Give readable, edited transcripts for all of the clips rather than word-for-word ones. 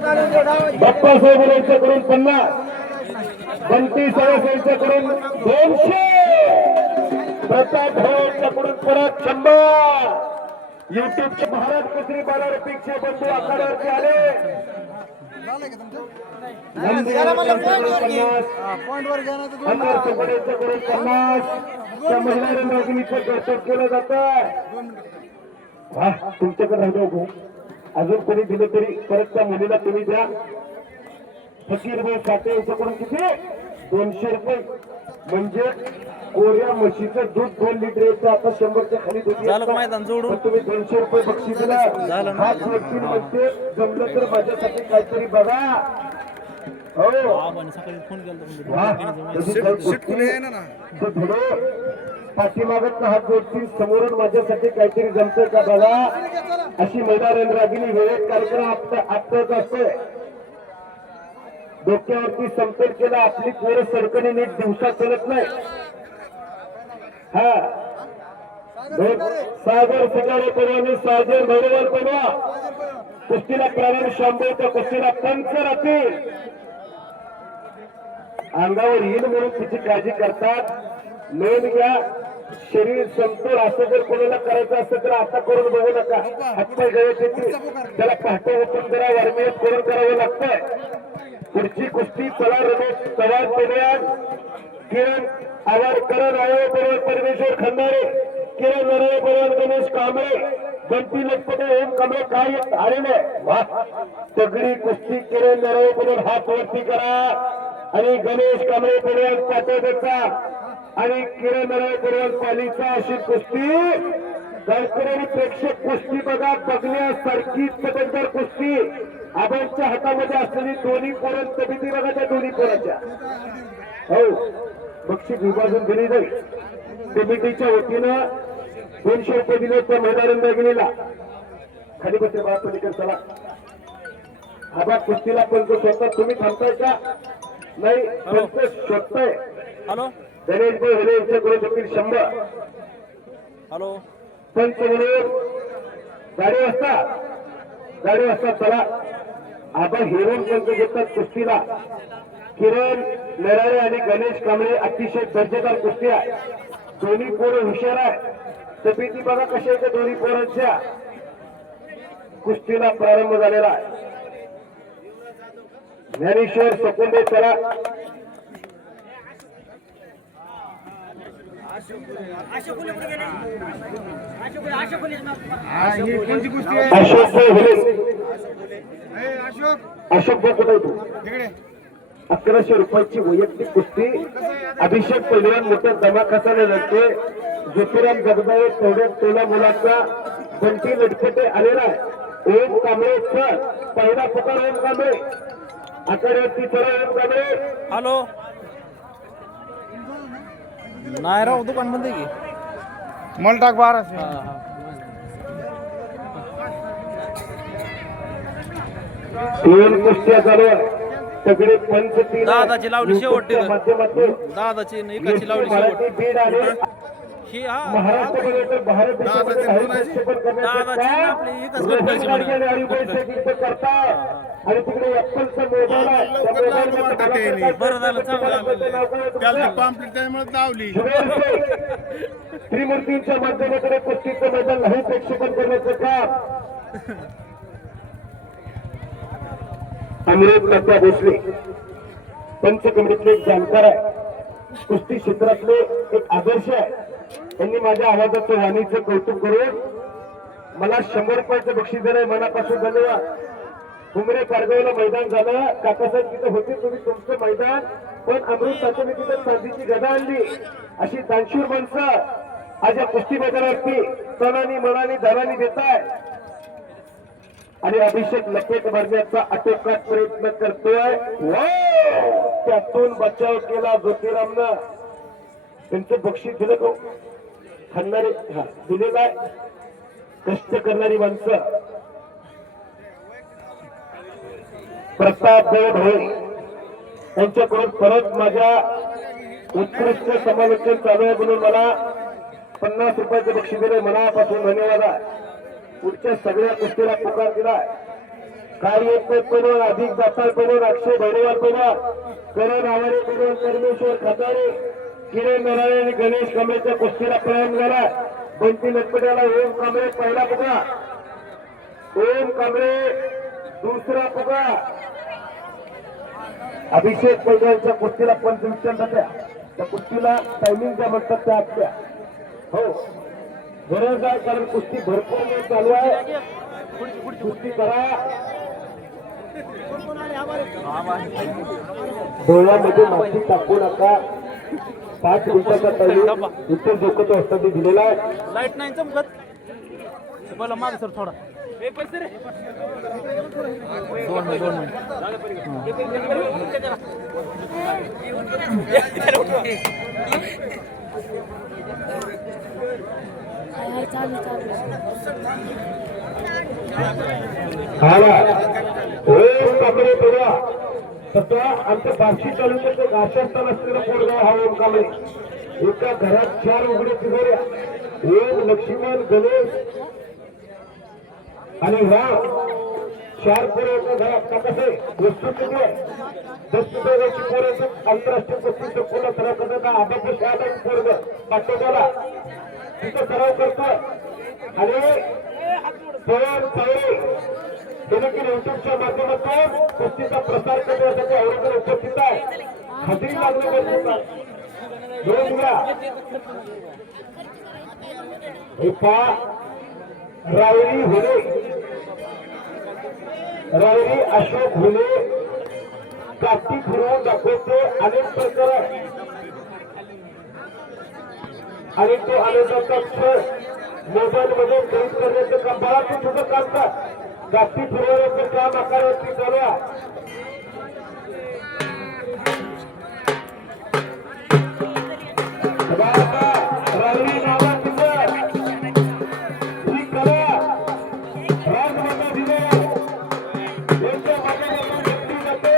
बाप्पासाहेब यांच्याकडून 50, बंटी साहेब यांच्याकडून 200, प्रताप भाऊ यांच्याकडून परत 100. युट्यूबचे भारत केसरी बाजारपेक्षा बंधू आखाड्यावरती आले. केलं जात. तुमच्याकडे राहतो अजून कोणी दिलं तरी परत त्या मुलीला तुम्ही द्या. फकीर भाऊ साठे यांच्याकडून किती 200 रुपये. म्हणजे कोऱ्या म्हशीचं दूध 2 लिटर येतं. आता 100च्या खाली दूध मैदान जोडून तुम्ही 200 रुपये बक्षीस दिला. हा व्यक्ती म्हणते जमलं तर माझ्यासाठी काहीतरी बघा. हो पाठीमागत हात जोडतील समोरून माझ्यासाठी काहीतरी जमतंय का बघा. अशी महिला रणरागिणी वेळेत कार्यक्रम आपल्याच असतोय. डोक्यावरती संपेट केला. आपली पोरं सडकणी नीट दिवसात चलत नाही. हा सागर सिगारे परवाने साजर भैरवाल परवा कुस्तीला प्रारंभ शांभव तर कुस्तीला पंच राहतील. अंगावर येईल म्हणून तिची काळजी करतात. नोंद घ्या. शरीर समतोल असं जर कोणाला करायचं असतं तर आता करून बघू नका. हातपाय गळत येतील. त्याला पहाटे उठून जरा वर्मियत करून करावं लागतंय. पुढची कुस्ती चला रमेश पवार पेड्यान किरण आवारकर आहे बरोबर परमेश्वर खंदारे किरण नरळे बरोबर गणेश कांबळे बंटी लटपटे ओम कांबळे काय आलेले. तगडी कुस्ती किरण नरळे बरोबर हात वरती करा आणि गणेश कांबळे बरोबर पाठवण्याचा आणि किरण नरळे बरोबर पालीचा अशी कुस्ती. गावकरी प्रेक्षक कुस्ती बघा बघण्यासारखी चटकदार कुस्ती. आबांच्या हातामध्ये असलेली दोन्ही पोरं तबिती बघा त्या दोन्ही पोरांच्या. हो बक्षीस विभाजन दिली जाईल. कमिटीच्या वतीनं 200 रुपये दिले त्या महिला रणरागिणीला. खाली बसले बाळा पलीकडे चला. आबा कुस्तीला पंच स्वतः तुम्ही थांबताय का नाही. पंच शोधताय. हॅलो गणेश भाई होले यांच्याकडून देखील 100. हॅलो पंच म्हणून गाडी वाजता चला. आबा हिरोन पंच घेतात कुस्तीला. किरण नराळे आणि गणेश कांबळे अतिशय दर्जेदार कुस्ती आहे. दोन्ही पोरं हुशार आहे. तब्येती बघा कशा आहेत दोन्ही पोरांच्या. कुस्तीला प्रारंभ झालेला आहे. ज्ञानेश्वर सकुंडे चला. अशोक कुठे तू 1100 रुपयाची वैयक्तिक कुस्ती. अभिषेक पहिलवान मोठ्या दमाखासाने लढते. ज्योतिराम जगदाळे तेवढ्यात टोला मुलाचा बंटी लटपटे आलेला आहे. ओम कांबळे सर पहिला पुकार ओम कांबळे आखाड्यावरती चला. ओम कांबळे हॅलो नाही राव दुकान मध्ये की मला टाक 1200. तीन कुस्त्या चालू आहे. सगळे पंच 3 दादाची लावली शेवट. माध्यमातून दादाची एकाची लावली शेवट. बीड आले ही हा महाराष्ट्रामध्ये तर भारत देशामध्ये आणि तिकडे एप्पलचं मोबाईल आहे. बरं झालं लावली त्रिमूर्तींच्या माध्यमातून कुस्तीचं मैदान नाही प्रेक्षेपण करण्याचं काम अमृत लता भोसले पंच कमिटीतले एक जाणकार आहे. कुस्ती क्षेत्रातले एक आदर्श आहे. त्यांनी माझ्या आवाजाचं वाणीचं कौतुक करून मला 100 रुपयाचं बक्षीस दिलंय. मनापासून धन्यवाद. कुंभरे कारगावला मैदान झालं. काकासाहेब तिथं होते तुम्ही तुमचं मैदान. पण अमृत तात्याने तिथं चांदीची गदा आणली. अशी दानशूर माणसं आज या कुस्ती मैदानावरती तनानी मनानी धनानी देताय. आणि अभिषेक लपेट भरण्याचा आटोकाट प्रयत्न करतोय. त्यातून बचाव केला ज्योतिरामनं. त्यांचं बक्षीस दिलं तो खाणारे दिलेलं आहे. कष्ट करणारी माणसं प्रताप भोळे यांच्याकडून परत माझ्या उत्कृष्ट समालोचन चालू आहे म्हणून मला 50 रुपयाचं बक्षीस दिले. मनापासून धन्यवाद आहे. पुढच्या सगळ्या कुस्तीला पुकार दिलाय. काय येत नाही पैलवान अधिक जाताळ पैलवान अक्षय भैरवाल पैलवान करण आवारे पैलवान परमेश्वर खतारे किरण नराळे आणि गणेश कांबळेच्या कुस्तीला प्रयाण झाला. बंटी लटपट्याला ओम कांबळे पहिला पुगा, ओम कांबळे दुसरा पुगा. अभिषेक पैलवानच्या कुस्तीला पंचविचार जात्या, त्या कुस्तीला टायमिंग ज्या म्हणतात त्या आपल्या हो गरज आहे, कारण कुस्ती भरपूर वेळ चालू आहे. कुस्ती करा. डोळ्यामध्ये माती टाकू नका. 5 मिनिटाचा टायमिंग उत्तर जोखतो असताना दिलेला आहे. लाईट नाही चमकत बोला माग सर थोडा 2 ओम कांबळे बघा सध्या आमच्या बार्शी तालुक्याचं गाशास्थान असलेलं पोरगाव हा ओम कांबळे. एका घरात 4 उघडे तिजोऱ्या, ओम लक्ष्मण गणेश आणि ह्या 4 पोरं एका घरात. कसं वस्तू किती आहे 10 रुपयाची पोराचं आंतरराष्ट्रीय कुस्तीचं पुन्हा सराव करण्याचा आबाप शहादा पोरग पाठवला तिथं सराव करतोय. आणि पवन सावळे हे देखील युट्यूबच्या माध्यमातून कुस्तीचा प्रसार करण्यासाठी औरंगाबाद उपस्थित आहे. हजेरी लागणे गरजेचं आहे. दोन घ्या रायरी हुले, रायरी अशोक हुले काठी फिरवून दाखवतो अनेक प्रकार आहे. आणि तो अनेकांचा क्षण मोबाईल मध्ये कैद करण्याचं काम बाळातून सुद्धा काढतात. गाठी फिरवण्याचं काम आकारावरती चालू आहे. रायरी नावा तिथं ही कला राजमाता दिले यांच्या माध्यमातून व्यक्ती जाते.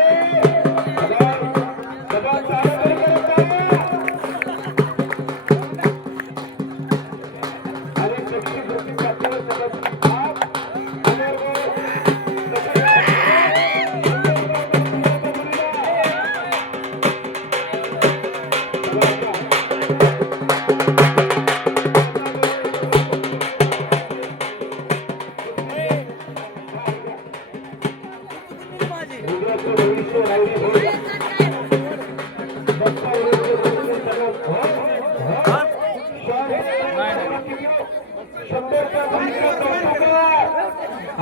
सदा चालू करत आहे. आणि शक्ती वृत्ती प्राप्तीवर सगळ्याची भाग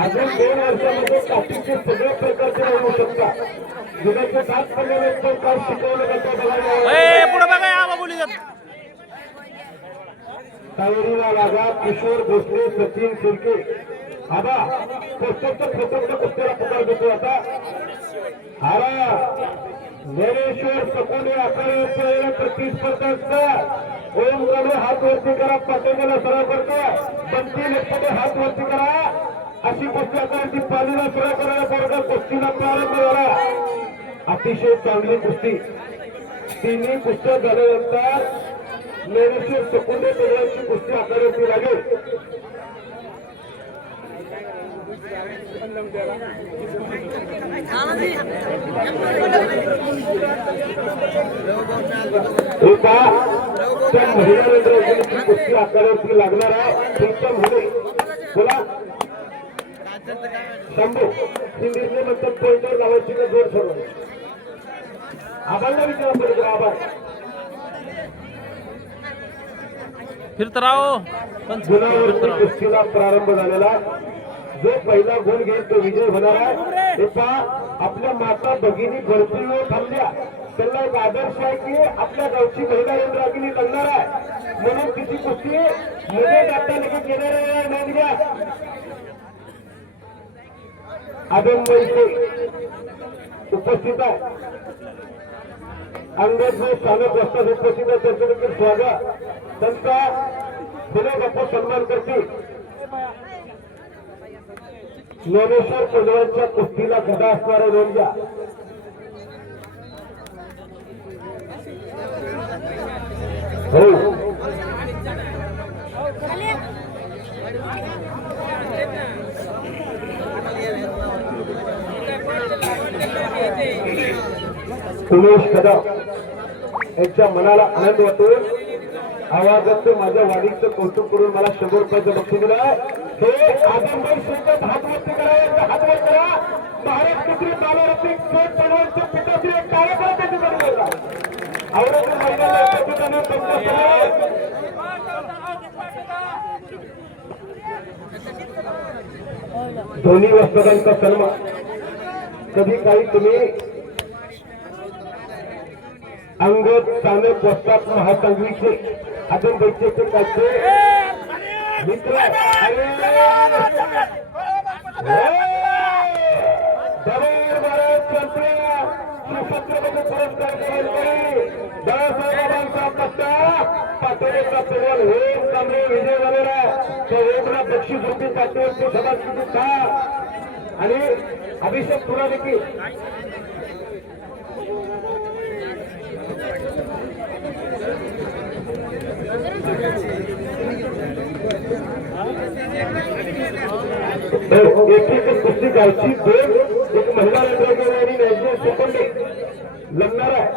अजून 2 वर्षामध्ये काठीचे सगळे प्रकारचे होऊ शकतात. जुन्याचे 7 पडल्यानंतर काय शिकवलं जातं बघायला पुढे बघा आबा बोली जात कावेरीला लागा किशोर भोसले सचिन शिर्के आबा पोस्टरच्या फोटोच्या कुस्त्याला पुकार देतो. आता हारा ज्ञानेश्वर सकोने आकाराच्या प्रतिस्पर्धा असतात. ओम कांबळे हात वरती करा, पाठीमागेला सराव करतो. बंटी लटपटे हात वरती करा. अशी कुस्ती आकाराची पालीला सराव करायला पोरगा कुस्तीला प्रारंभ झाला. अतिशय चांगली कुस्ती. तिन्ही कुस्त्या झाल्यानंतर ज्ञानेश्वर सकोने तरुणांची कुस्ती आकाराची लागेल. महिला कुस्ती आकारावरती लागणार आहे. प्रीतम हुले बोला शंभू हिंदीतले म्हणतात पॉइंटर गावाची का जोर सर्व आबांना विचारा पडतो. आबा फिरत राहो गुणावरती कुस्तीला प्रारंभ झालेला. जो पहिला गुण घेईल तो विजय होणार आहे. हे पहा आपल्या माता भगिनी भरपूर वेळ थांबल्या. त्यांना एक आदर्श आहे की आपल्या गावची महिला यंत्रागिनी लागणार आहे म्हणून तिची कुस्ती मध्ये जाता लगेच येणार नोंद घ्या. आदमबाईचे उपस्थित आहे. अंगद जो स्थानक वाजता उपस्थित आहे त्यांचं देखील स्वागत. त्यांचा फुले बाप्पा सन्मान करतील. ज्ञानेश्वर पैलवानच्या कुस्तीला गदा असणारे नोंद घ्या. हो उमेश कदम यांच्या मनाला आनंद वाटून आवाजाचं माझ्या वाणीचं कौतुक करून मला 100 रुपयाचं बक्षीस दिलं. हे आजमबाई शिरकत हात वरती करा, हात वर करा. भारत कुत्री बालारसिक शेठ पनवेलचे पिताश्री एक कार्यक्रम त्याची बरोबर औरंगाबाद मैदानाला प्रत्येकाने तुमच्या दोन्ही वस्त्रदांचा सन्मान. कधी काही तुम्ही अंगद चालक वस्तात महासंघवीचे अजून बैठे काढते मित्र छत्रपती पुरस्कार दादासाहेबांचा पट्टा पाटोलेचा पेरवल होम कांबळे विजय झालेला तो होमला बक्षीस होती पाटोलची सभासमिती का आणि अभिषेक तुला देखील एक एक कुस्ती गावची दोन एक महिला रंगराजी आणि नॅशनल सुपंडे लढणार आहे.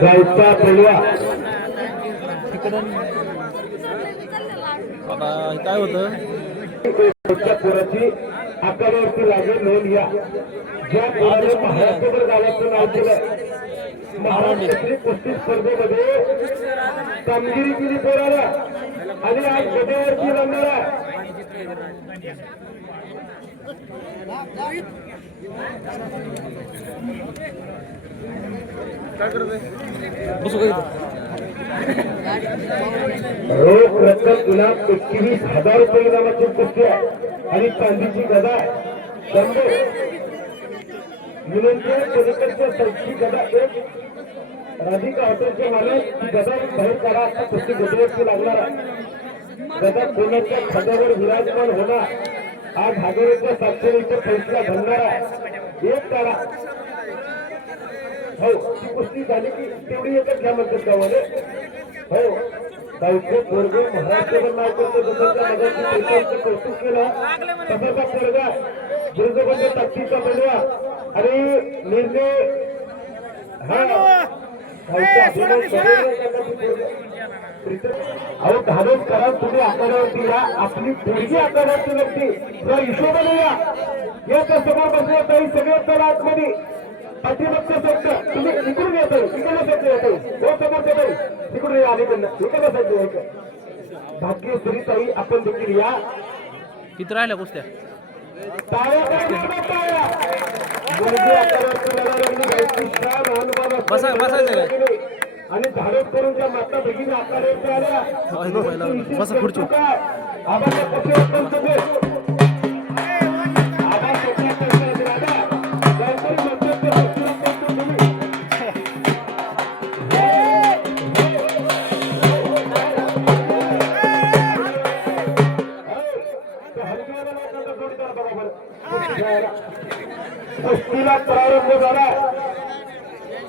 गावचा पहिला आता काय होतं पोराची आकारावरती लागेल नोंद घ्या. ज्या पोराने महाराष्ट्रभर गावाचं नाव केलं महाराष्ट्रातली कुस्ती स्पर्धेमध्ये कामगिरी केली पोराला आणि आज गदेवरती रंगणार आहे. रोख रक्कम इनाम 21,000 रुपये इनामाची कुस्ती आहे आणि चांदीची गदा आहे 100. मुलींच्या पलीकडच्या साईडची गदा एक राधिका हॉटेलचे मालक ती गदा बाहेर काढा असा कुस्ती गदेवरती लागणार आहे. गदा कोणाच्या खाद्यावर विराजमान होणार. आज हागरेच्या साक्षरीचा फैसला घडणार आहे. एक काढा हो ती कुस्ती झाली की तेवढी एकच घ्या म्हणतात गावाने. हो गावचे पोरग महाराष्ट्रावर नाव करतो जसं त्या नगरची पैशांचं कौतुक केलं तसाचा पोरगा दुर्गबंध ताकदीचा बनवा आणि निर्णय हा गावचा अभिमान अहो धाडस करा तुम्ही आकारावरती या. आपली पोरगी आकारावरती नसते या हिशोबाने या त्या समोर बसल्या तरी सगळे चला आतमध्ये पाठीमागचं सत्य तुम्ही इकडून येतो इकडे सत्य येतो हो समोरच्या ताई तिकडून या अलीकडनं इकडे सत्य यायचं. भाग्यश्री ताई आपण देखील या. किती राहिल्या कुस्त्या बसायचं काय आणि धाडस करून ज्या माता भगिनी आकारावरती आल्या बसा खुर्ची आम्हाला कसे कुस्तीला प्रारंभ झाला.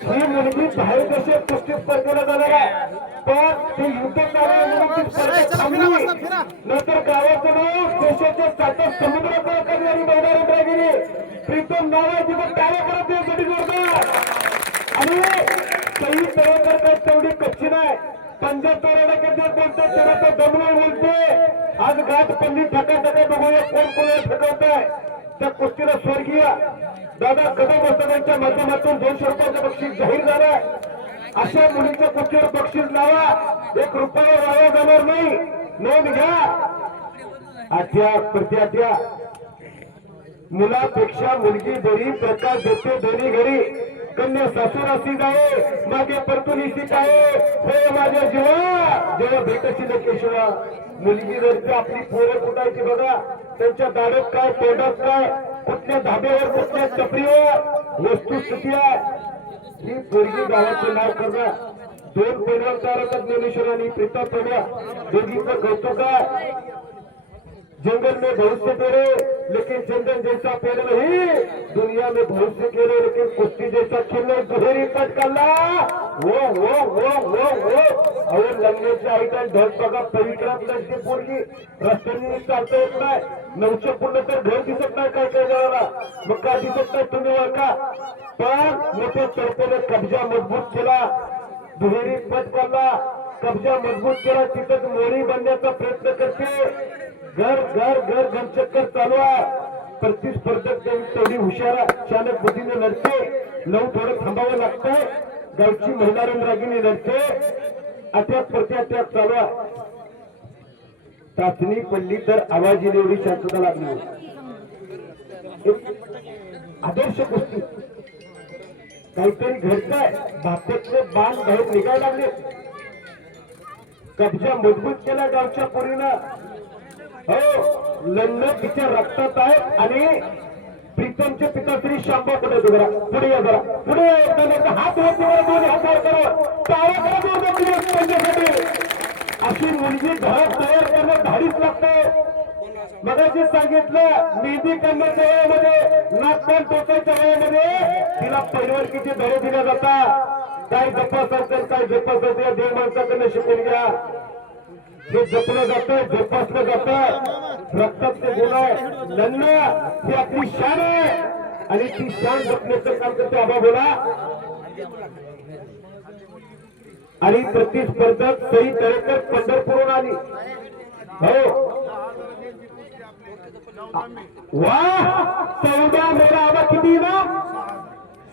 ही मुलगी बाहेर देशात कुस्ती स्पर्धेला जाणार आहे पण ती युद्ध नंतर गावाचं नाव देशाच्या साठा समुद्राचा कधी आणि मैदान रागिरी प्रीतम नाव आहे तिथं काय करत यासाठी जोरदार आणि सही तळेकर काय तेवढी कच्ची नाही. पंजाब तोराला कधी बोलतात तेव्हा तो दमला बोलते. आज गाठ पल्ली ठका बघूया कोण कोणाला ठकवताय. त्या कुस्तीला स्वर्गीय दादा कदम वस्तादांच्या माध्यमातून 200 रुपयाचं बक्षीस जाहीर झालंय. अशा मुलीच्या कुस्तीवर बक्षीस लावा. 1 रुपया वाया जाणार नाही. नोंद घ्या. आठ्या प्रत्याठ्या मुलापेक्षा मुलगी बरी प्रकाश देते दोन्ही घरी. कन्या सासूरासी जावे मागे परतून शिकावे हे माझ्या जीवा जेव्हा भेटशी केशवा. मुलगी जर आपली पोरं फुटायची बघा त्यांच्या दाढत काय तोंडात काय कुठल्या धाब्यावर कुठल्या चपरीवर वस्तुस्थिती आहे. ही पोरगी गावाचं नाव करणार. 2 पैलवान तयार होतात ज्ञानेश्वर आणि प्रीता पैलवा दोघीचं कौतुक आहे. जंगल में भविष्य तेरे लेकिन चंदन जैसा पेड़ नहीं दुनिया में भविष्य के लेकिन कुश्ती जैसा खेलने दुहेरी पटकल्ला हो हो हो हो हो अहो लग्नाची आई काय ढग बघा पवित्रात नसते पोरगी रस्त्याने चालता येत नाही 900 फूट तर ढग दिसत नाही काय काय जणाला मग काय दिसत नाही तुम्ही ओळखा पण मोठ्या तडपेने कब्जा मजबूत केला दुहेरी पद काढला कब्जा मजबूत केला तिथंच मोरी बनण्याचा प्रयत्न करते घर घर घर घनचक्कर चालू आहे प्रतिस्पर्धक तेवढी हुशार अचानक बुद्धीने लढते लव थोडं थांबावं लागतंय गावची महिला रंगरागिनी लढते अटॅक प्रति अटॅक चालू आहे चाचणी पडली तर आवाज येईल एवढी शांतता लागली आदर्श गोष्टी काहीतरी घडतंय भात्यातले बाण बाहेर निघायला लागले कब्जा मजबूत केला गावच्या पोरीनं हो लढणं तिच्या रक्तात आहे आणि प्रीतमचे पिता श्री शांबा पुढे जरा पुढे या जरा पुढे हात वरती दोन्ही हातावर करून टाळ्या करा अशी मुलगी घरात तयार करणं धाडीच लागतं मगाशी सांगितलं मेहंदी करण्याच्या वयामध्ये नाचकान टोचायच्या वयामध्ये तिला पैलवानकीचे धडे दिले जातात काय जपासायचं काय जपासायचं या देव माणसाकडनं शिकून घ्या जे जपलं जातं जोपासलं जातं रक्तात ते गुण आहे लढणं ही आपली शान आहे आणि ती शान जपण्याचं काम करतो आबा बोला आणि प्रतिस्पर्धक सई तळेकर पंढरपूरहून आली हो वा 14 मेला आबा किती ना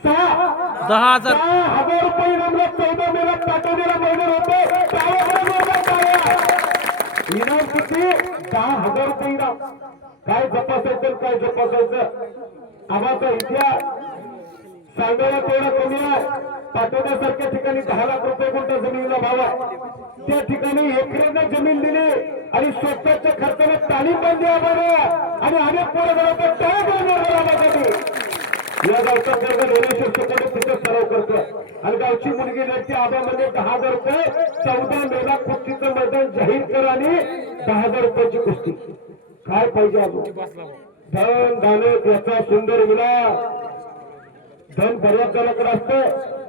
6,000 रुपये इनामला 14 मेला पाठवलेला महिना होतो इनाम किती 10,000 रुपये इनाम काय जपासायचं काय जपासायचं आबाचा इतिहास सांगायला तेवढा कमी आहे पाटोद्यासारख्या ठिकाणी 10 लाख रुपये गुंठा जमिनीला भाव आहे त्या ठिकाणी एकरेने जमीन दिली आणि स्वतःच्या खर्चाने तालीम बांधली आम्हाला आणि अनेक पोरं या गावचा वर्ग नेण्याशी शिकवणे तिथे सराव करतोय आणि गावची मुलगी लढती आबामध्ये 10,000 रुपये 14 मेला कुस्तीचं मैदान जाहीर कर आणि 10,000 रुपयाची कुस्ती काय पाहिजे अजून धन दानत याचा सुंदर विलास धन बऱ्याच जणांकडे असते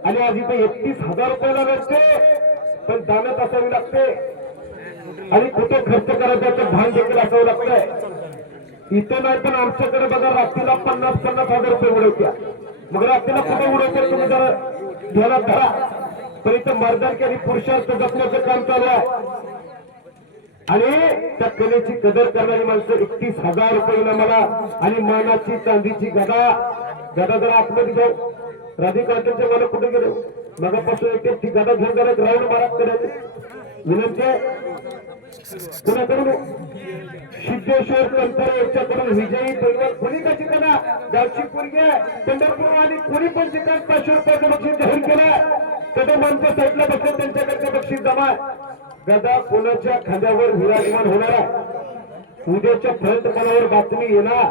आणि आज इथे 31,000 रुपयाला लढते पण दानत असावी लागते आणि कुठे खर्च करायचं भान देखील असावं लागतंय इथे नाही पण आमच्याकडे बघा रात्रीला 50,000 रुपये उडवत्या मग रात्रीला कुठे उडवते तुम्ही जरा ध्यानात धरा पण इथं मर्दानकी आणि पुरुषार्थ जपण्याचं काम चालू आहे आणि त्या कलेची कदर करणारी माणसं 31,000 रुपये मला आणि मानाची चांदीची गदा जरा आतमध्ये जाऊ राधिकांच्या मला कुठे गेलो मगापासून एक ती गदा घेऊन जरा ग्राउंड मारात करायचं विनंती कुणाकडून सिद्धेश्वर कंतर यांच्याकडून विजयी पैलवान कोणी का जिंकला गावची पोरगी पंढरपूर आणि कोणी पण जिंकत 500 रुपयाचं बक्षीस जाहीर केलं कधी मनच्या साईडला बसले त्यांच्याकडे बक्षीस जमा गदा कोणाच्या खांद्यावर विराजमान होणार आहे उद्याच्या फ्रंट पणावर बातमी येणार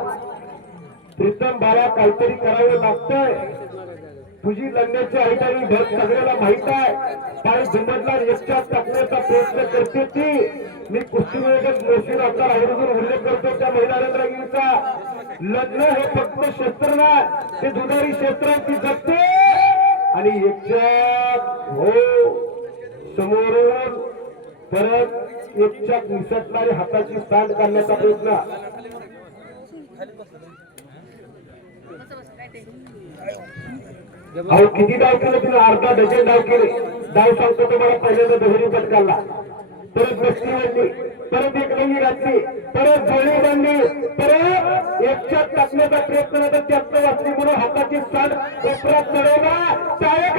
प्रीतम बाळा काहीतरी करावं लागतंय तुझी लढण्याची हाईट आणि भर सगळ्याला माहित आहे पाय झुंबडला एकच्यात टाकण्याचा प्रयत्न करते ती मी कुस्तीवेळेस मोशी आपला आवर्जून उल्लेख करतो त्या महिला रंगरागिणीचा लग्न हे फक्त शस्त्र नाही ते दुधारी शस्त्र ती जगते आणि एकच्यात हो समोरून परत एकच्यात निसटणारी हाताची सांड काढण्याचा प्रयत्न अहो किती डाव केले तिने अर्धा डझन डाव केले डाव सांगतो तुम्हाला पहिल्यांदा दुहेरी पटकाला परत बसती वाढली परत एक रंगी घातली परत जोडी बांधली परत एकच्यात टाकण्याचा प्रयत्न नंतर 73 वाजली म्हणून हाताची सांड कोपऱ्यात चढवला टाळ्या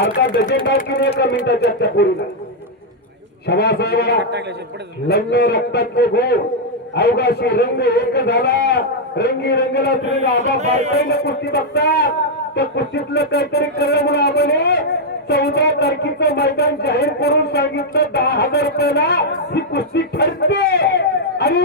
अर्धा डझन डाव केले एका मिनिटाच्या त्या पोरीला क्षमासाहेबाला लग्न रक्तातले गो अवघाशी रंग एक झाला रंगी रंगला तुम्ही आबा बारकाईला कुस्ती बघतात त्या कुस्तीतलं काहीतरी कळलं म्हणून आबाने 14 तारखेचं मैदान जाहीर करून सांगितलं 10,000 रुपयाला ही कुस्ती ठरते आणि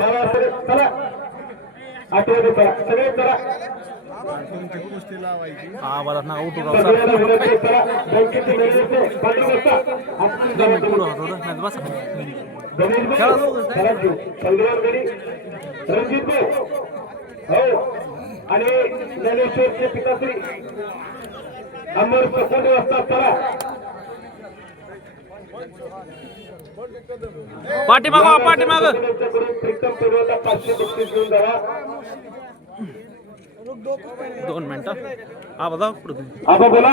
बाबा चला आठवडे चला सगळे चला हा मला ना उठू सगळ्याला विनंती चला बँकेची मेळावे 15 वाजता आपण जाऊ बस गणेश भाऊ खराब घेऊ संग्राम गडी रणजित भाऊ हो आणि ज्ञानेश्वरचे पिताश्री अमर सकोने वाजता चला पाठीमाग प्रीतम पेडवता 500 बक्षीस घेऊन जावा 2 मिनिटं हा बघा आबा बोला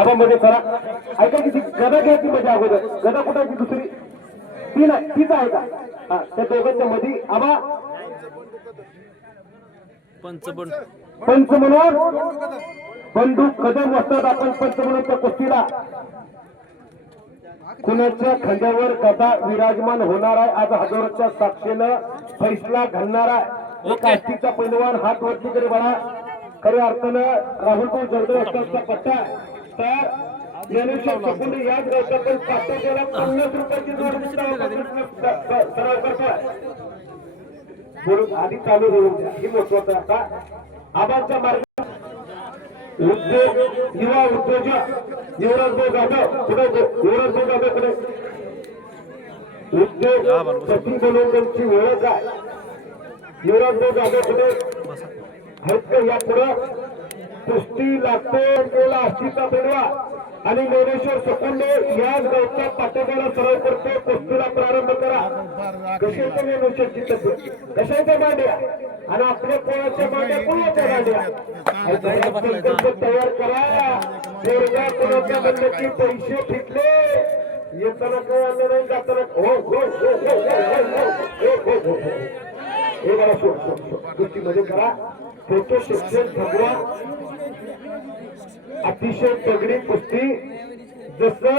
आबा मध्ये करा ऐका किती गदा घ्यायची मजा अगोदर गदा कुठायची दुसरी ती नाही तीच आहे का हा त्या दोघांच्या मध्ये आबा पंच म्हणून बंदूक कदम असतात आपण पंच म्हणून त्या कुस्तीला कुणाच्या खांद्यावर गदा विराजमान होणार आहे आज हजारोच्या साक्षीनं फैसला घालणार आहे काष्टीचा पैलवान हात वरती करे बळा खऱ्या अर्थानं राहुल भाऊ जगदोस्तांचा पट्टा तर ज्ञानेश्वर सकुंडे याच गावचा पण 50 रुपयाची नोट सराव करतोय बोलून आधी चालू होऊन द्या ही महत्वाचं आता आबांच्या मार्गात उद्योग युवा उद्योजक युवराज भाऊ जाधव पुढे युवराज भाऊ जाधव पुढे उद्योग सचिन बनवून त्यांची ओळख आहे युवराज भाऊ जाधव पुढे हक्क या पुढे कुस्ती लागतो केला अस्थिचा पेडवा आणि ज्ञानेश्वर सकुंडे याच गावच्या पाठोपाला सराव करतो कुस्तीला प्रारंभ करा कशाच्या ज्ञानेश्वरची तब्येत कशाच्या मांड्या आणि आपल्या कोणाच्या मांड्या कोणाच्या मांड्या तयार करा पोरगा कोणाच्या बंदकी पैसे फिटले येताना काय आलं नाही जाताना हो हो हो हे मला कुस्तीमध्ये करा फोटो शिक्षण भगवान अतिशय तगडी कुस्ती जसं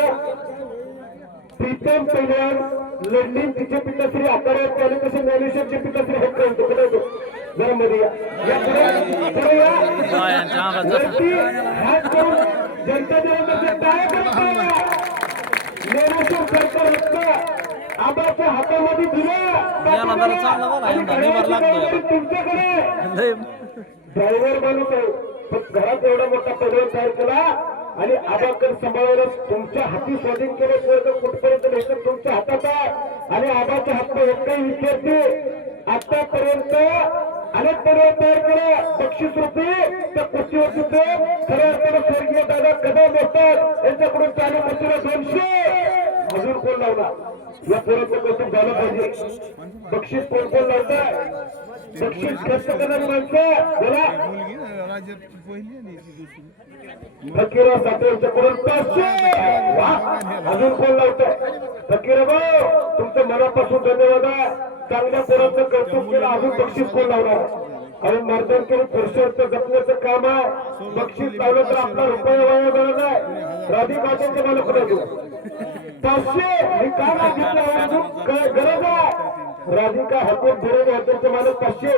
प्रीतम पैलवान लढली तिचे पिताश्री आकारात आले तसे ज्ञानेश्वरचे पिताश्री हक्क होतो जरा मध्ये या पुढे या हात करून जनता देवाचा काय करता ज्ञानेश्वर सरकार हक्क आबाच्या हातामध्ये तुमच्याकडे ड्रायव्हर माणूस आहे पण घरात एवढा मोठा पैलवान तयार केला आणि आबाकडे सांभाळायला तुमच्या हाती स्वाधीन केले वर्ग कुठपर्यंत नाही तुमच्या हातात आहे आणि आबाच्या हात एकही विद्यार्थी आतापर्यंत अनेक पर्याय तयार केला बक्षीस रुपये त्या कुस्तीवरती खऱ्या अर्थानं स्वर्गीय दादा कदम असतात यांच्याकडून चालू कुस्तीला 200 अजून कोण लावला या पोराचं कौतुक झालं पाहिजे बक्षीस कोण कोण लावताय बक्षीस खर्च करणारी माणसं बोला फकीरा साठे यांच्याकडून 500 अजून कोण लावतंय फकीरा भाऊ तुमचं मनापासून धन्यवाद आहे चांगल्या पोराचं कौतुक केलं अजून बक्षीस कोण लावणार आणि मर्दन करून पुरुषार्थ जपण्याचं काम आहे बक्षीस लावलं तर आपला रुपये वाया जाणार नाही राधिकाचे मला पुढे देऊ 500 हे का मागितलं गरज आहे राधिका हातून फिरवले हॉटेलचे मालक 500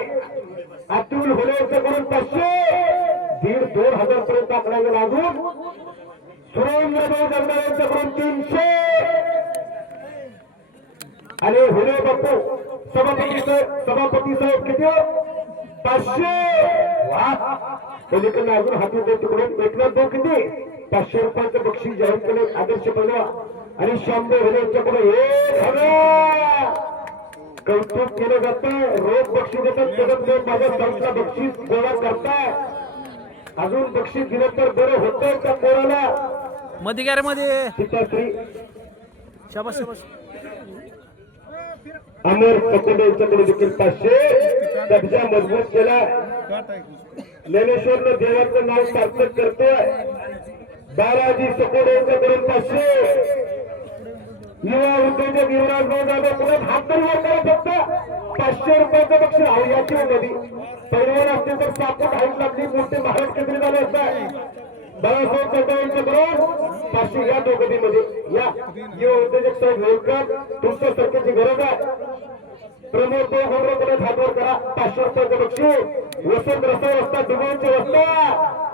अतुल होण्याच्याकडून 500 1,500-2,000 पर्यंत आकडा गेला अजून सुरेंद्र जगदाळ यांच्याकडून 300 आणि हुले बापू सभापती साहेब किती 500 पलीकडनं अजून हाती तिकडून 1,00,000 किती 500 रुपयाचं बक्षीस जाहीर केले आदर्श पैलवान आणि शामदेव हुले यांच्याकडून 1,000 कौतुक केलं जातं रोज बक्षीस देतात जगत माझ्या संस्था बक्षीस गोळा करताय अजून बक्षीस दिलं तर बरं होतं त्या पोराला मध्ये काय रे मध्ये पिताश्री शाबास शाबास अमर सकोडे यांच्याकडे देखील 500 कब्जा मजबूत केला ज्ञानेश्वरनं देवाचं नाव सार्थक करतोय बालाजी सकोडे यांच्याकडून 500 युवा उद्योजक युवराज भाऊ जाधव पुढे हात तरी करा फक्त 500 रुपयाचं बक्षीस आहे याची मध्ये पैलवान असतील तर सापूट हाईट लागली मोठे महाराज केंद्रीय झाले असतात बाळासाहेब जाधव यांच्याकडून 500 या दोघीमध्ये या युवा उद्योजक साहेब होळकर तुमच्या सरकारची गरज आहे प्रमोद गोगोकडे हातवर करा 500 रुपयाचं बक्षीस वसंत रसाळ वस्ता डुबोळचे वस्ता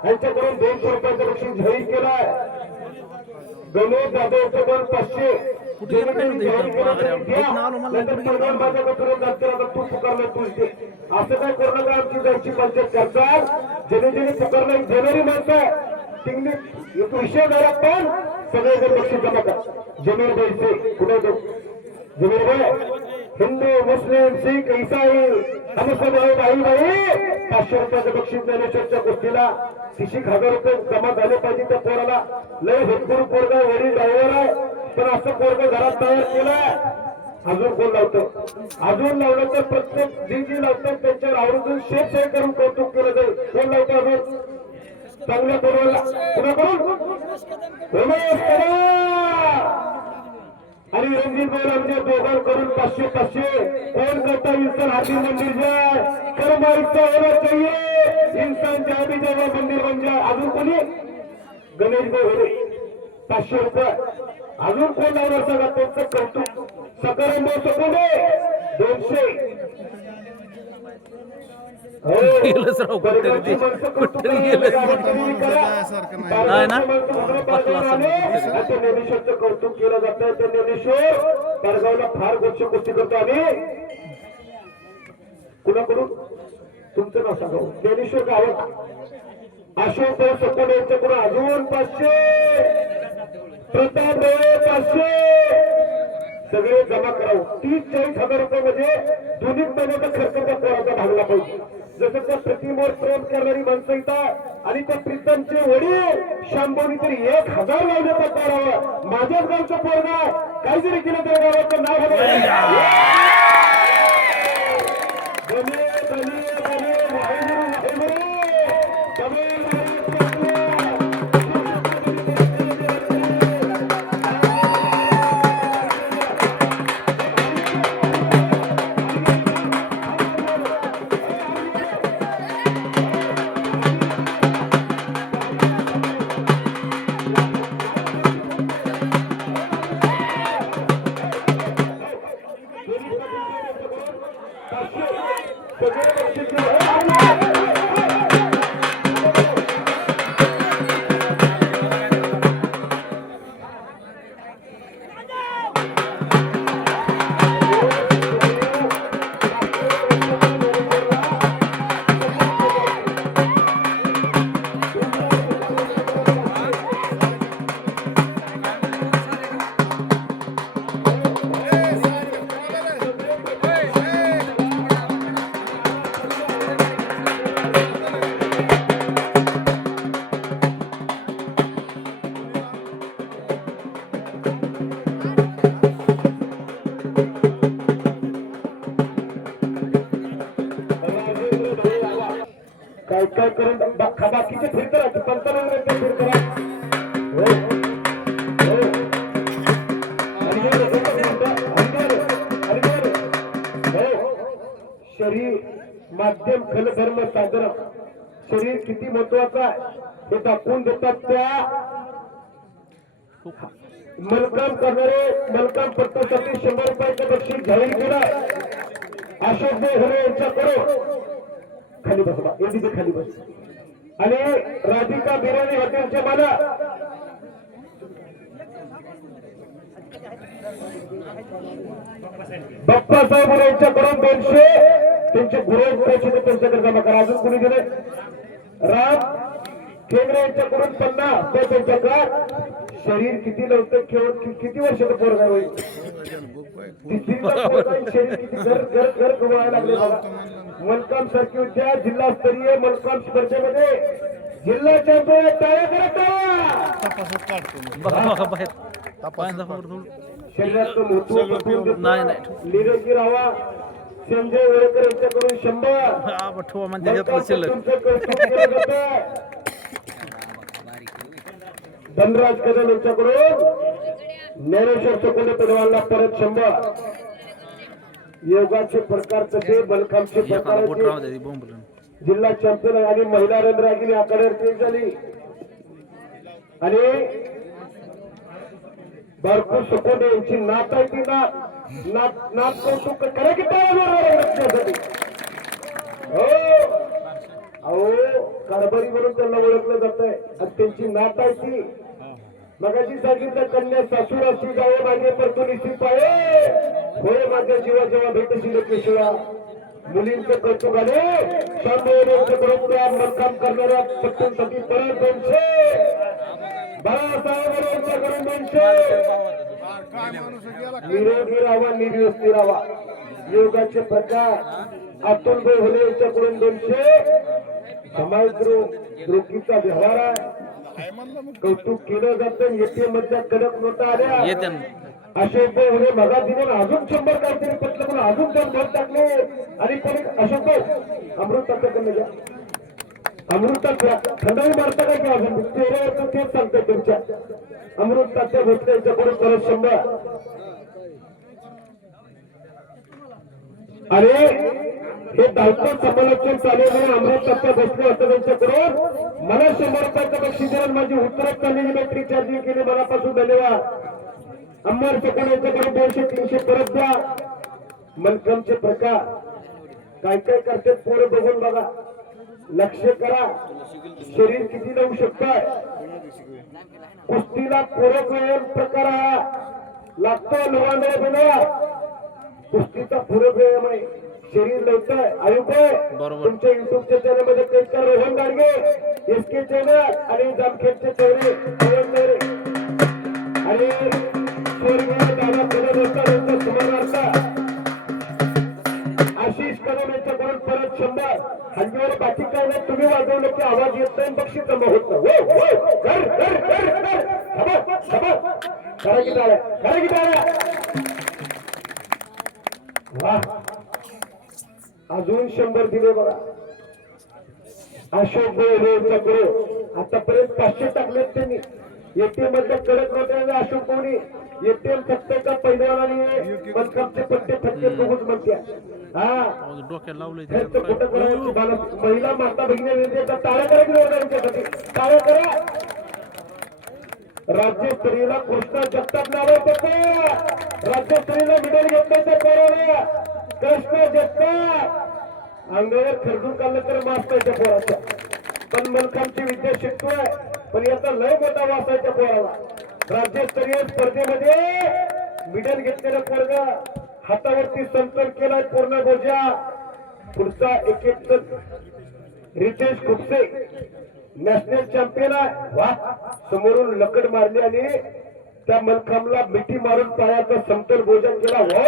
यांच्याकडून 200 रुपयाचं बक्षीस जाहीर केलंय गणेश जाधव यांच्याकडून 500 कुठे गेलं काय नव्हतं इथं माघाऱ्या. इथनं आलो मला नाहीतर कुठे गेलं काय पडवळ माहिती. माझ्या कचऱ्यात जाते, आता तू पुकारलं तू इथे. असं काय करू नका. आमची जायची पंचायत करतात. ज्याने ज्याने पुकारलं देणारी माणसं तिने एक विषय झाला, पण सगळे जर बक्षीस जमा कर. जमीर भाई कुठे जाऊ? जमीर भाई हिंदू मुस्लिम शीख ईसाई हम सब भाई भाई 500 रुपयाचं बक्षीस ज्ञानेश्वरच्या गोष्टीला. 30,000 रुपये जमा झाले पाहिजे त्या पोराला. लय भरपूर पोरगा वडील ड्रायव्हर आहे, पण असं पोरग घरात तयार केलंय. अजून कोण लावतं? अजून लावलं तर प्रत्येक जी लावतात त्यांच्यावर आवर्जून शेत करून कौतुक केलं जाईल. कोण लावतं अजून? चांगल्या पोराला कुणाकडून? रमेश कदम आणि रणजित भाऊ आमच्या दोघांकडून 500 कोण करता? इंसान हाथी मंदिर जाए कर्म ऐसा होना चाहिए, इंसान जहाँ भी जाए मंदिर बन जाए. अजून कोणी? गणेश भाऊ होते 500 रुपये. अजून कोण लावणार सांगा? त्यांचं कौतुक. सकाराम भाऊ सकोडे 200. गेलंच राव कुठेतरी ते. कुठेतरी गेलंच. नाही ना बसला असं. ज्ञानेश्वरचं कौतुक केलं जातं. ते ज्ञानेश्वर परगावला फार गोष्ट गोष्टी करतो आम्ही. कुणाकडून? तुमचं नाव सांगा. ज्ञानेश्वर गावात अशोक भाऊ सकोडे यांच्याकडून अजून 500. प्रताप भाऊ 500. सगळे जमा करावं. 30-40,000 रुपये म्हणजे दोन्ही महिन्याचा खर्च त्या पोराचा भागला पाहिजे. जसं त्या प्रतिमेवर प्रेम करणारी माणसं येतात आणि त्या प्रीतमचे वडील शांभोनी तरी 1,000 लावण्याचा पोरावा. माझ्याच गावचा पोरगा काही जरी केलं तर गावाचं नाव काय काय करून बाकीचे फिरत राहते. पंचावन्न फिरत राहते. शरीर माध्यम खल धर्म साधन. शरीर किती महत्वाचं आहे हे दाखवून देतात. त्या मलकाम करणारे मलकाम पट्टासाठी 100 रुपयाचं बक्षीस जाहीर केलं. अशोक भाऊ होरे यांच्याकडून खाली बस बा. खाली बस. आणि राधिका बिर्याणी हॉटेलचे मालक बाप्पासाहेब यांच्याकडून 200. त्यांचे गुरु पैसे त्यांच्याकडे जमा करा. अजून कोणी गेले? राम केंद्रे यांच्याकडून 50 ते त्यांच्याकडे. शरीर किती लवकर किती वर्षाचं पोरगा होईल? शरीर किती घर कमवायला लागले. मलकाम सर्किटच्या जिल्हास्तरीय मलकाम स्पर्धेमध्ये जिल्हा चॅम्पियन टाळ्या करत शरीराचं नाही निरोगी राहावा. संजय वळकर यांच्याकडून 100. धनराज कदम यांच्याकडून ज्ञानेश्वर चकोडे पैलवानला परत 100. योगाचे प्रकार तसे बलकामचे प्रकार जिल्हा चॅम्पियन आणि महिला रंगरागिनी आखाड्यावर झाली. आणि भरपूर सकोडे यांची नात आहे. ती नात कौतुक करा की रक्षासाठी. हो अहो कारभारी म्हणून त्यांना ओळखलं जात आहे. आणि त्यांची नात आहे ती मगाशी सांगितलं कन्या सासूराशी जावे मागे परतुनीशी पाये होय माझ्या जीवा जेव्हा भेटशील केशवा मुलींचं कौतुक आले मनकाम करणाऱ्या पत्नीसाठी परत 200 बाळासाहेब करून 200 निरोगी राहावा निर्व्यस्ती राहावा योगाचे प्रकार अतुल भाई होले यांच्याकडून 200 समाज रोखीचा व्यवहार आहे कौतुक केलं जातं एटीएम मधल्या कडक नोटा आल्या अशोक भाई होले मगा दिले अजून 100 काहीतरी पटलं म्हणून अजून 2 भर टाकले आणि पण अशोक भाऊ अमृताकडे घ्या अमृतात घ्या थंडाई मारता काय घ्या अजून चेहऱ्यावर तेच सांगतोय तुमच्या अमृताच्या भोसले यांच्याकडून परत 100 अरे हे धावतं समालोचन चालू आहे अमृत टप्प्या बसले होते त्यांच्याकडून मला 100 रुपयाचं बक्षीस देऊन माझी उत्तरात चाललेली बॅटरी चार्जिंग केली मनापासून धन्यवाद अंबर सेकंड यांच्याकडून 200-300 परत द्या मलकमचे प्रकार काय काय करते पोरं बघून बघा लक्ष करा शरीर किती लावू शकताय कुस्तीला पूरक व्यायाम प्रकार हा लागतो लवांडे बनवा कुस्तीचा पूरक व्यायाम आहे शरीर लवतंय आयुक तुमच्या युट्यूबच्या चॅनल मध्ये क्लिक करा रोहन गाडगे एसके चॅनल आणि जामखेडचे चेहरे आणि दादा पुढे त्यांचा समानार्थ आशिष कदम यांच्याकडून परत 100 हंडीवर बाकी काय नाही तुम्ही वाजवलं की आवाज येत नाही बक्षीस जमा होत वा अजून 100 दिले बघा अशोक यांच्याकडे आतापर्यंत 500 टाकलेत त्यांनी एटीएम मधल्या कडक नोट्याने अशोक भाऊनी एटीएम फक्त एका पैलवानाने मनकामचे पट्टे फटके बघून म्हणते महिला माता भगिनी टाळ्या करा त्यांच्यासाठी टाळ्या करा राज्यस्तरीयला कृष्णा जगताप नाव राज्यस्तरीयला मेडल घेतलं ते पोराला कृष्णा जगताप अंगावर खरडून काढलं तर माफ त्या पोराच्या पण मनकामची विद्या शिकतोय पण याचा लय मोठा वास आहे त्या पोराला राज्यस्तरीय स्पर्धेमध्ये मेडल घेतलेलं पोरग हातावरती संतर केलाय पूर्ण बोजा पुढचा एक रितेश खुपसे नॅशनल चॅम्पियन आहे वा समोरून लकड मारली आणि त्या मलखामला मिठी मारून पायाचा समतोल बोजा केला हो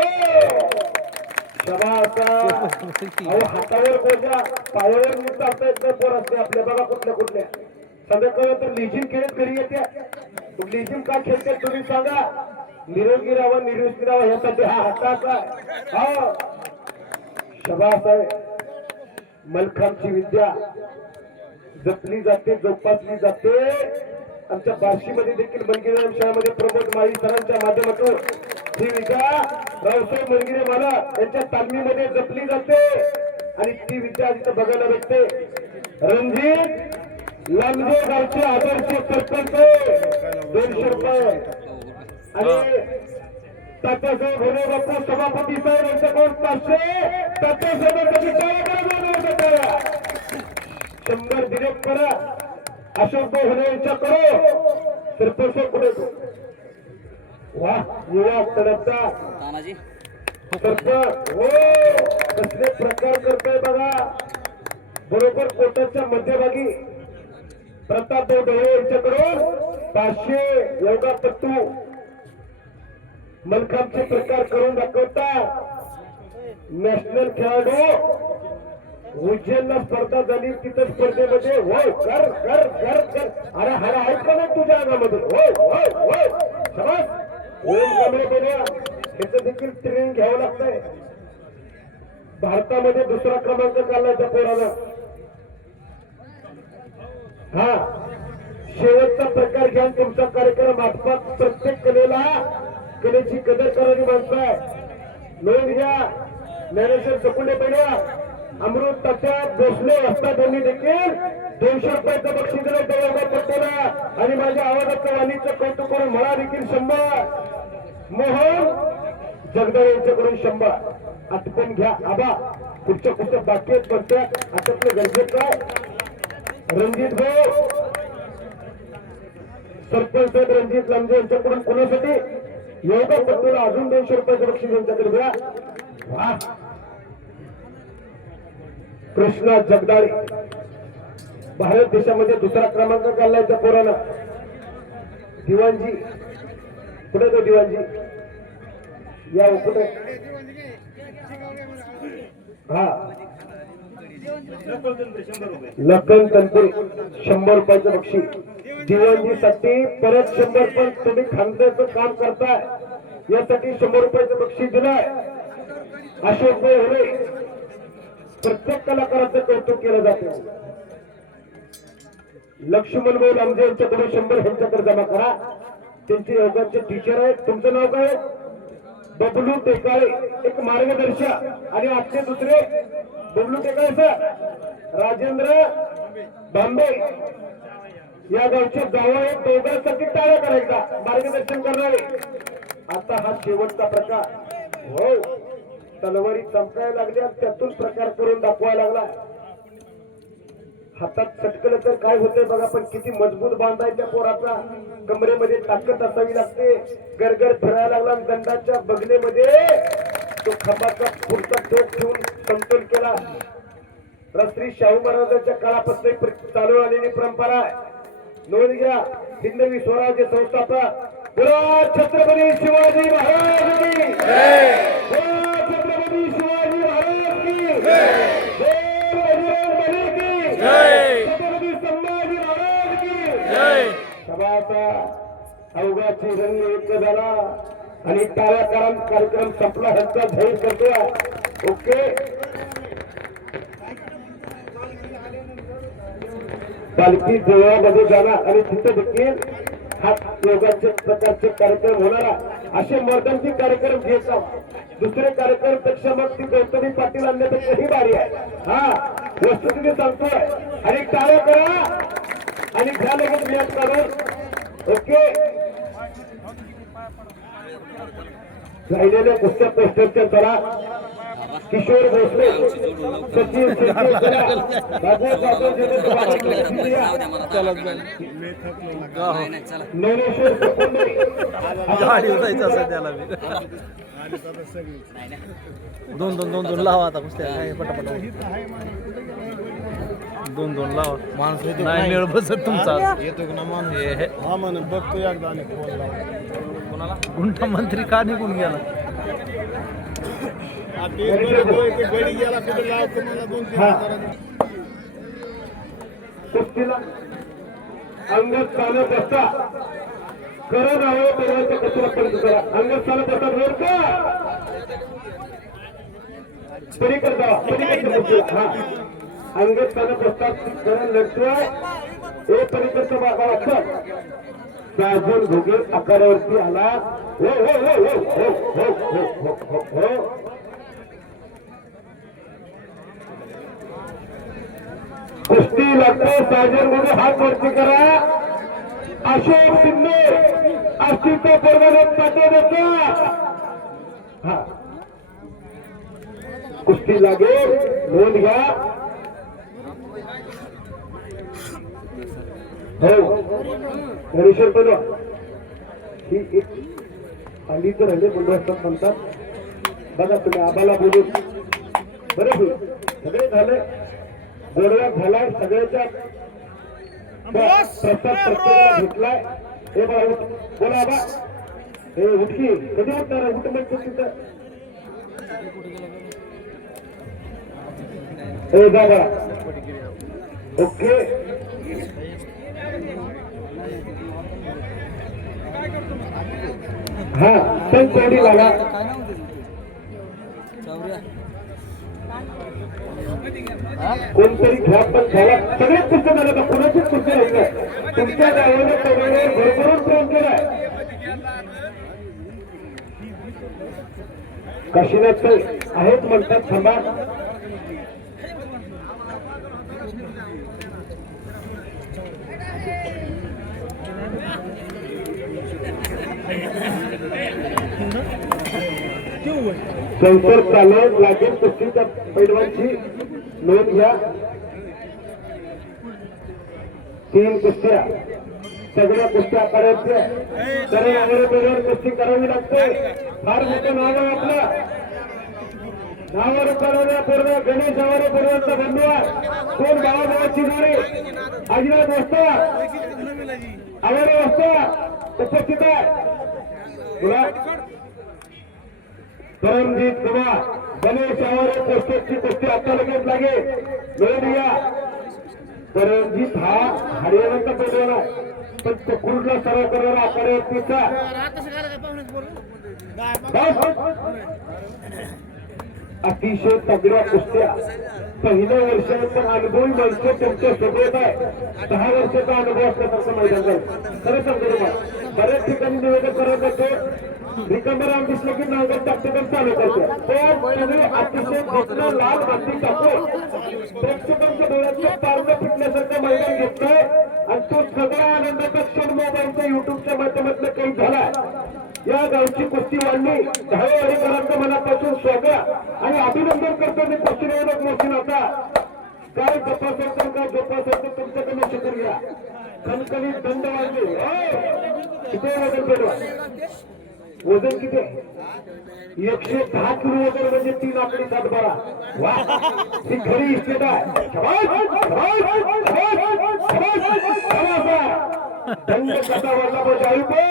हातावर बोजा पायावर मी चालता येत नाही पोर असते आपल्या बघा कुठल्या संध्याकाळी तर लेझिम खेळत घरी येते लेझिम का खेळते तुम्ही सांगा निरोगी राहावा निर्व्यस्ती राहावा यासाठी हा हाताचा हा शबास आहे मलखामची विद्या जपली जाते जोपासली जाते आमच्या बार्शीमध्ये देखील मनगिरे शाळेमध्ये प्रमोद माळी सरांच्या माध्यमातून ही विद्या रावसाहेब मनगिरे मला यांच्या तालमीमध्ये जपली जाते आणि ती विद्या तिथं बघायला भेटते रणजित लांबे गावचे आदर्श सरपंच 200 रुपये आणि तात्यासाहेब भोले बापू सभापती साहेब यांच्याकडून 500 तात्यासाहेबांसाठी 100 डिरेक्ट करा अशोक भाऊ होणे यांच्याकडे सरपंच पुढे वा युवा तडकता सरपंच हो कसले प्रकार करतोय बघा बरोबर कोर्टाच्या मध्यभागी प्रताप भाऊ ढवळे यांच्याकडून 500 योगापट्टू मलखामचे प्रकार करून दाखवता नॅशनल खेळाडू उज्जैनला स्पर्धा झाली तिथं स्पर्धेमध्ये होय कर कर कर कर अरे हरा आहेत का नाही तुझ्या अंगामध्ये होय होय होय समज ओम कमरे बघा याचं देखील ट्रेनिंग घ्यावं लागतंय भारतामध्ये 2रा क्रमांक काढलाय त्या पोराला हा शेवटचा प्रकार घ्या तुमचा कार्यक्रम आसपास प्रत्येक कलेची कदर करणारी माणसं आहे नोंद घ्या ज्ञानेश्वर सकुंडे पहिल्या अमृत तात्या भोसले असतात यांनी देखील 200 रुपयाचं बक्षीस दिलं त्या पट्ट्याला आणि माझ्या आवाजाचं वाणीचं कौतुक करून मला देखील 100 मोहन जगदाळे यांच्याकडून 100 आटपून घ्या आबा पुढच्या बाकी आहेत पट्ट्या आटपलं गरजेचं आहे रणजित भाऊ सरपंच रणजित लांजे यांच्याकडून कोणासाठी योगा पट्टूला अजून 200 रुपयाचं बक्षीस यांच्याकडे द्या. वा. कृष्णा जगदाळे भारत देशामध्ये दुसरा क्रमांक काढलाय त्या पोरानं. दिवाणजी कुठे तो दिवाणजी या कुठे हा लखन तनपुरे 100 रुपयाचं बक्षीस दिवाणजीसाठी परत 100. पण तुम्ही खांद्याचं काम करताय यासाठी 100 रुपयाचं बक्षीस दिलंय. अशोक भाई होळे प्रत्येक कलाकाराचं कौतुक केलं जातं. लक्ष्मण भाऊ लांजे यांच्याकडे 100 ह्यांच्याकडे जमा करा. त्यांचे योगाचे टीचर आहेत. तुमचं नाव काय? बबलू टेकाळे एक मार्गदर्शक. आणि आपले दुसरे बबलू टेकाळे सर राजेंद्र बांबे या गावचे गाव आहेत. दोघांसाठी टाळ्या करायचा मार्गदर्शन करणारे. आता हा शेवटचा प्रकार. हो तलवारी चमकायला लागल्या त्यातून प्रकार करून दाखवायला लागला. हातात चटकलं तर काय होतंय बघा. पण किती मजबूत बांधायच्या पोराचा कमरेमध्ये ताकद असावी लागते. गरगर फिरायला लागला. दंडाच्या बगलेमध्ये तो खंबाचा पुढचा टोक ठेवून समतोल केला. श्री शाहू महाराजांच्या काळापासून चालू आलेली परंपरा आहे. नोंद घ्या. हिंदवी स्वराज्य संस्थापक छत्रपती शिवाजी महाराज की छत्रपती शिवाजी महाराज की छत्रपती संभाजी महाराज की सभाचा अवघाची रंग एक झाला आणि टाळ्या कार्यक्रम संपला ह्यांचा जाहीर करतोय. ओके पालखी देवळामध्ये जाणार आणि तिथे देखील हा योगाचे प्रकारचे कार्यक्रम होणार. असे मर्दांची कार्यक्रम घ्यायचा. दुसरे कार्यक्रम पेक्षा मग ती गौतमी पाटील आणण्यापेक्षा ही बारी आहे. हा वस्तुस्थिती सांगतोय. आणि टाळ्या करा आणि घ्या लगेच मॅच करून. ओके राहिलेल्या कुस्त्या पोस्टरच्या चला किशोर भोसले सचिन दोन लावा आता कुस्त्या पटापट 2 लावा. माणूस नाही मिळ बसत तुमचा येतो ना माणूस. हा म्हण बघतो एकदा आणि फोन लावा. कोणाला? गुंठा मंत्री का निघून गेला? कुस्तीला अंगात चालत असता करा नावं तेव्हाचं कचरा पर्यंत करा. अंगात चालत असता रोड का तरी करता हा अंगात चालत असतात करा लढतोय. हे परिकरचा बाबा वाटतं त्याजून भोगे आकारावरती आला. हो हो हो हो हो हो हो हो हो हो कुस्ती लागतो. साजन मध्ये हात वरती करा. अशोक शिंदे अस्तित्व परमानंद पाठवण्याचा हा कुस्ती लागेल. नोंद घ्या. हो गणेश्वर बनवा. ही एक हल्ली तर हल्ली बंदोबस्तात म्हणतात बघा. तुम्ही आबाला बोलून बरं होईल. सगळे झाले गोडव्या झालाय. सगळ्याच्या प्रस्ताव घेतलाय. हे बघा बोला आबा. हे उठकी कधी उठणार? उठ म्हणतो तिथं. हे जा बघा. ओके हा पण कोणी लावा. कोणतरी घ्या पण झाला. सगळेच पुस्तक झाले का? कोणाचीच पुस्तक नाही. तुमच्या गावाने कोणावर भरभरून प्रेम केलाय. काशीनाथ आहेत म्हणतात. थांबा संसार चालत लागेल. कुस्तीच्या पैलवानची नोंद घ्या. 3 कुस्त्या सगळ्या कुस्त्या करायच्या तर यावर कुस्ती करावी लागते. फार मोठं नाव आहे आपलं. नावावर करणाऱ्या पूर्ण गणेश आवारे पूर्वांचा धन्यवाद. कोण गावागावाची गाडी अजिबात वाजता आवारे वाजता उपस्थित आहे. तुला परमजीत कुमार गणेश आवारे पोस्टची कुस्ती आता लगेच लागेल. मिळून घ्या. परमजीत हा हरियाणाचा पैलवान आहे पण तो कुर्ला सराव करणारा आकारावरतीचा अतिशय तगड्या कुस्त्या पहिल्या वर्षानंतर अनुभवी माणसं तुमच्या सोबत आहे. 10 वर्षाचा अनुभव असल्यासारखं मैदान झालं. खरं सांगतो तुम्हाला बऱ्याच ठिकाणी निवेदन करत जातो रिकंबर दिसलं की नांगर टाकतं चालू करतो. पण तुम्ही अतिशय मोठं लाल माती टाकून प्रेक्षकांच्या डोळ्याचं पारदं फिटण्यासारखं मैदान घेतलंय आणि तो सगळा आनंदाचा क्षण मोबाईलच्या युट्यूबच्या माध्यमातून काही झाला. या गावची कुस्ती वाढली. दहावेवाडीकरांचं मनापासून स्वागत आणि अभिनंदन करतो मी कुस्ती निवडणूक मोठीन. आता काय तपासायचं काय जोपासायचं तुमच्याकडनं शिकून घ्या. खणखणीत दंड वाढले. किती वजन केलं? वजन किती? 110 किलो वजन म्हणजे 3 आकडी 7-12. वा ही खरी इस्टेट आहे. दंड कसा वाढला पाहिजे.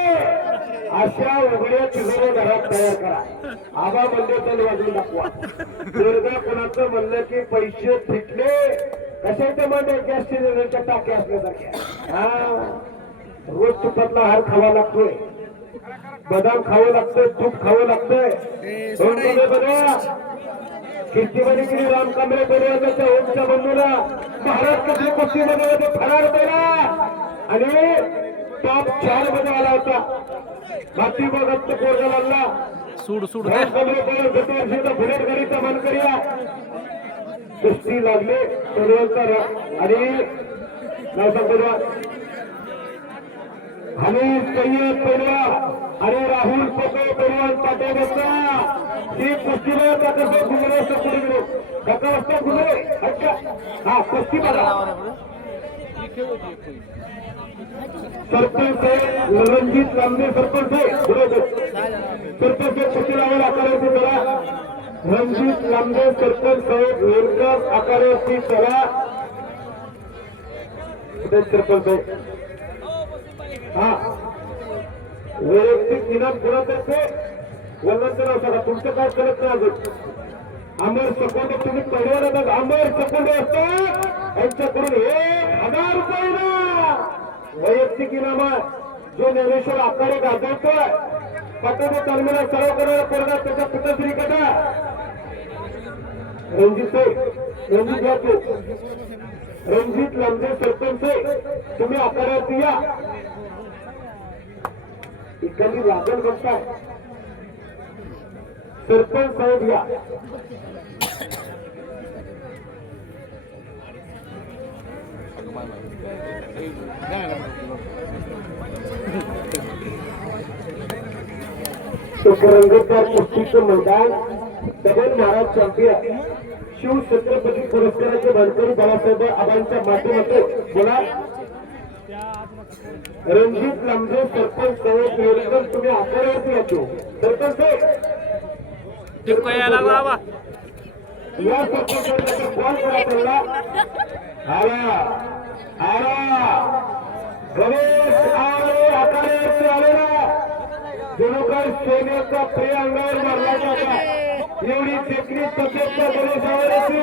अशा उघड्या चिघड्या घरात तयार करा. आबा म्हणजे तल वाजून दाखवा. दुर्गा कोणाचं म्हणलं की पैसे फिटले कशाच्या मध्ये गॅस सिलेंडरच्या टाक्या असल्यासारख्या. रोज तुपातला आहार खावा लागतोय. बदाम खावं लागतंय. तूप खावं लागतंय. बघा किस्तीमध्ये किती राम कांबळे परिवाराच्या ओमच्या बंधूला महाराष्ट्र कुस्तीमध्ये फरार केला आणि टॉप 4 मध्ये आला होता. बाकी बघत कोरगाला सूड सूड बुलेट गाडीचा मन करूया. कुस्ती लागले परिवारचा आणि नाव सांगतो हनीफ सय्यद पैलवान आणि राहुल पटे पैलवान पाट्याचा ही कुस्तीला कसं घुमरे पुढे गेलो. एका वाजता घुमरे अच्छा हा कुस्ती बघा. सरपंच रणजित लांबे सरपंच सरपंच कुस्ती लावून आकारावरती चला. रणजित लांबे सरपंच साहेब वेलकर आकारावरती चला. सरपंच हा वैयक्तिक इनाम कुणातर्फे वल्लांचं नाव सांगा. तुमचं काय करत नाही अजून. अमर सकोंडे तुम्ही पहिल्यावर येतात. अमर सकोंडे असतात यांच्याकडून 1000 रुपये वैयक्तिक इनाम आहे. जो ज्ञानेश्वर आकारे गाजवतोय पटोदे टर्मिनल सराव करायला पोरगा त्याच्या पिताश्री कथा रणजित लांबे सरपंच तुम्ही आकारावरती या. इकडली लागण बघताय सरपंच साहेब या. रंगतदार कुस्तीचं मैदान डबल महाराज चॅम्पियन शिव छत्रपती पुरस्काराचे मानकरी बाळासाहेब आबांच्या माध्यमातून बोला. रणजित लांबे सरपंच साहेब वेलकर तुम्ही आकारावरती येतो. सरपंच या सरपंचाचा कॉल करा त्यांना. आला आला गणेश आले आकारावरती आलेला जणू काय सोन्याचा प्रिय अंगावर मारला जाता. एवढी टेकडी तसेच्या गणेश आवाराची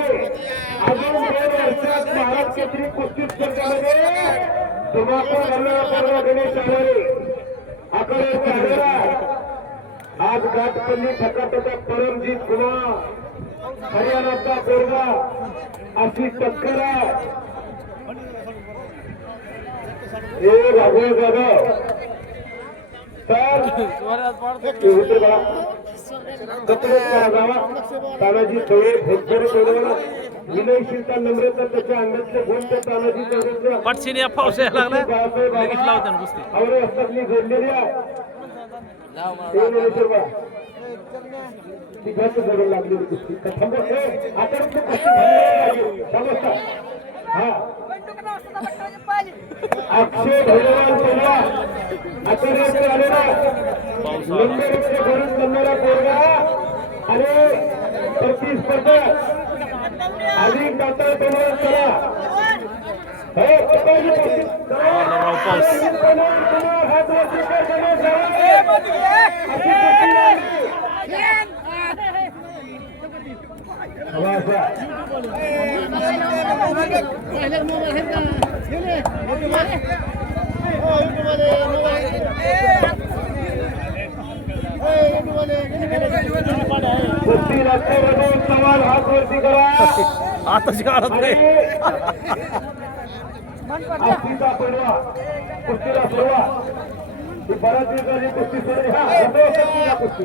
अजून 2 वर्षात महाराज केसरी कुस्ती स्पर्धेमध्ये धुमाकूळ घालणारा परवा गणेश आवारे आकारावरती आलेला. आज गाठपल्ली ठकाटका परमजीत कुमार हरियाणाचा पोरगा अशी टक्कर आहे. हे राघव जाधव तानाजी चौरे भोजपुरी सोडवला. विनयशीलता नम्रता त्याच्या अंगातले गुण त्या तानाजी चौरेच्या आवडे हस्तातली जोडलेली आहे. लागलेली कुस्ती आता हा अक्षय भगवान आचार्य आलेला मुंबईमध्ये भरून जमणारा पोरगा आणि प्रतिस्पर्धा अधिक दाता तुम्हाला करा हात वरती सवाल हात वरती करा आताच काढत नाही आस्तीचा पैलवा कुस्तीला सुरुवात ही बऱ्याच दिवसांनी कुस्ती सुरू कुस्ती